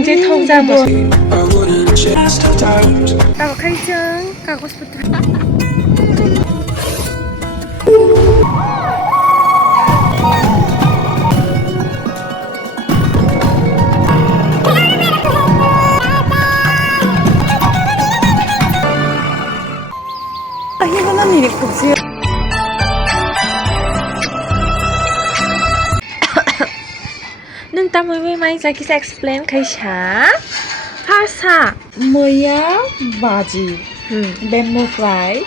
이제 통자고. Khagrachari Chung 가고 싶었다. 이거는 일이 없지. Nâng tâm với máy ra kia explain khai trả Pasa Moya Baji, bamboo fly,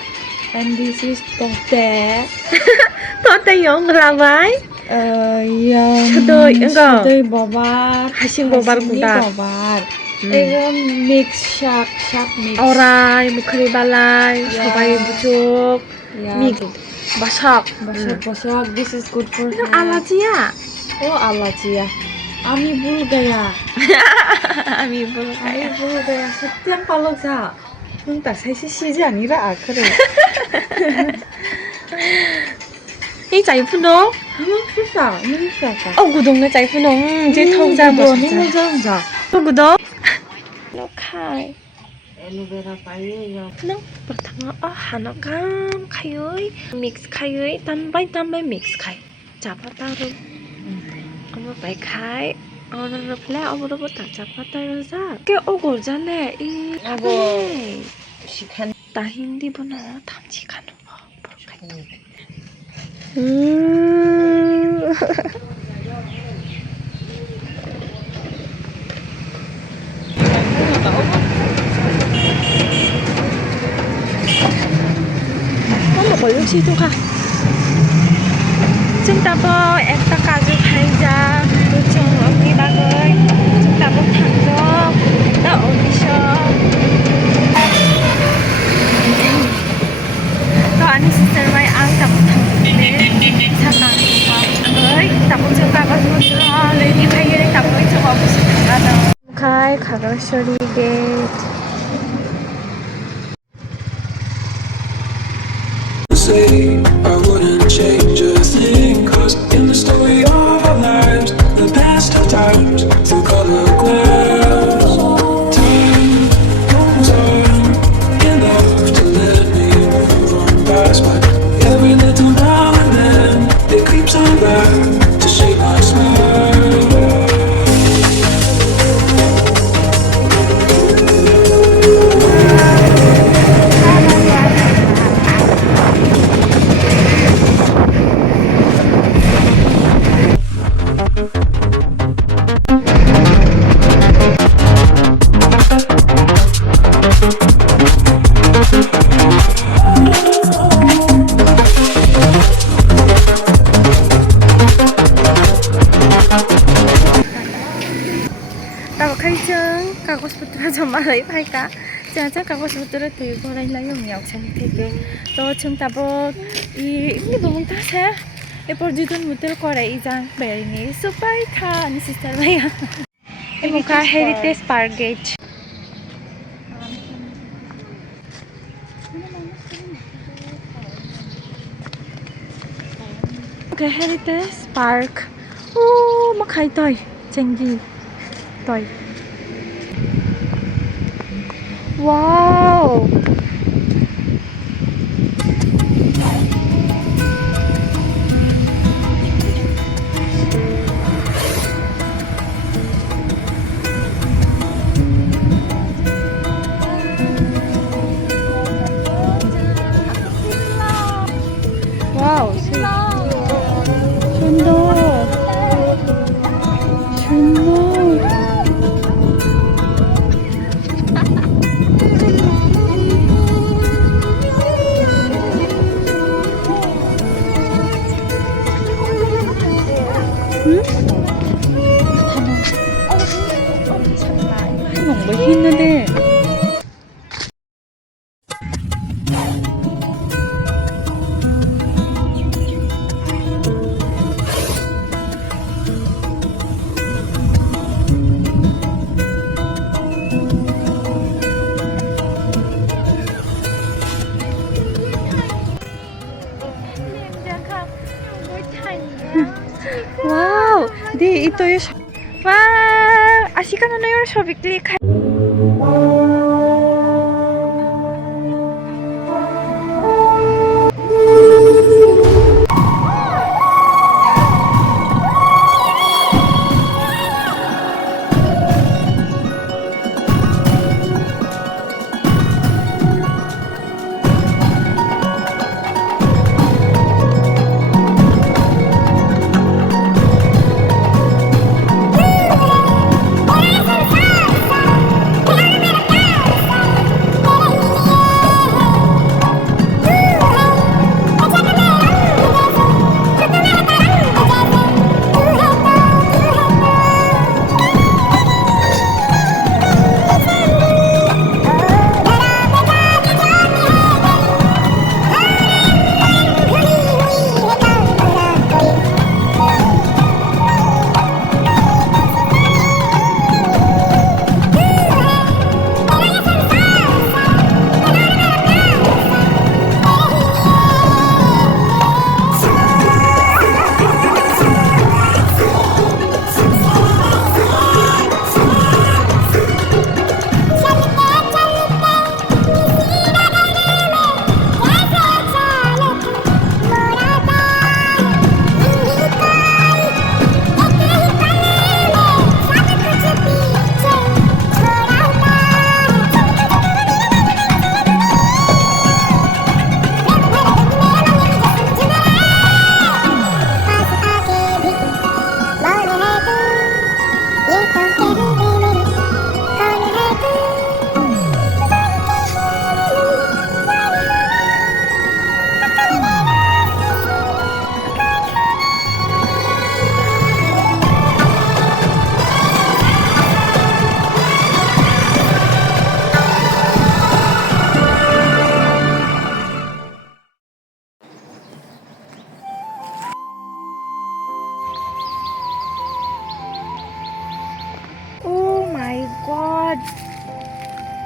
and this is tote. Tote yung rawai Sudoy babar, Hasing babar kuda. Mix shark mix. Oray, mukri balay, sabay bujuk, mix, basak. This is good for Itu allergy ya? Oh allergy ya. Ami bulgaya. Ami bulgaya. Setiap kalau sa, entah saya sih 아니라 그래. 이 자이푸노? susah. 구동네 자이푸노. 이제 통자고. 통자. 구동. Nó khai. Aloe vera paella. Nó pertama hanakam kayoy mix kayoy tambay mix kay. Chapa taruh. Ông phải khai, ông nó phải ông nó bắt chặt bắt tay ra, cái ông gọi ra nè, ta hindi bữa nào tham chỉ khăn có một cái gì thôi cả. Chúng ta bỏ একটা কাজে খাই যা দুজন অগ্নি বাগৈ chúng ta bỏ thẳng đó đã audition তো ani sister mai ang ta bỏ thẳng để sa kang pa ơi ta bỏ chúng ta có một lấy đi khai cái ta bỏ cho họ sự thẳng ra khai Khagrachari gate I wouldn't change a thing, 'cause in the story of our lives, the best of times through color glass. Time goes on enough to let me move on past, but every little now and then it creeps on back to shake my smile. Khagrachari Chung 가고 싶었더라 정말 이파이까 진짜 가고 싶었더라 들고 라이라이 영역 생태계 또 청타봇 이 너무 다세 이 পর্যটন হোটেল করে 이장 베리니 수파이카 아니 시스터 마야 이모카 헤리테지 파크 게이트 오케이 헤리테지 파크 오 막하이토이 쟁기 toy wow wow 너무 힘든데 Wow, di ito yung wow, 아시가는 너요 쇼비 클릭.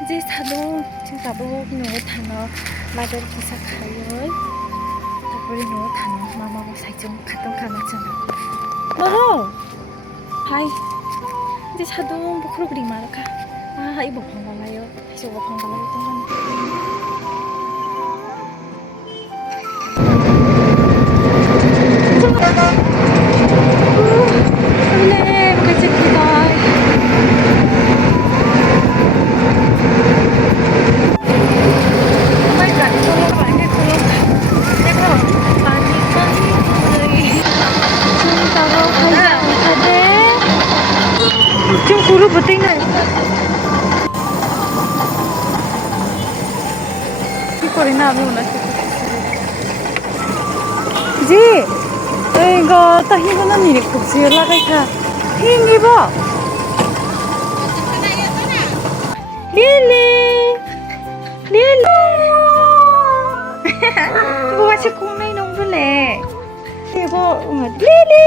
이제 사도 지금 가보고 누워 타노 마들 기사 가요. 다불이 누워 타노 마마고 살좀 갔던 가나잖아. 어, 하이. 이제 사도 부크로 그리 말까. 아, 이거 방발라요. 이제 이거 방발라요. 원래 같이 기다. 지금 구루 부팅나 이거리나 아무나 जी 이거 또 힘은 일이 국수 연락할까 힘이 봐 릴리 이거 같이 공랭이 농불래 이거 릴리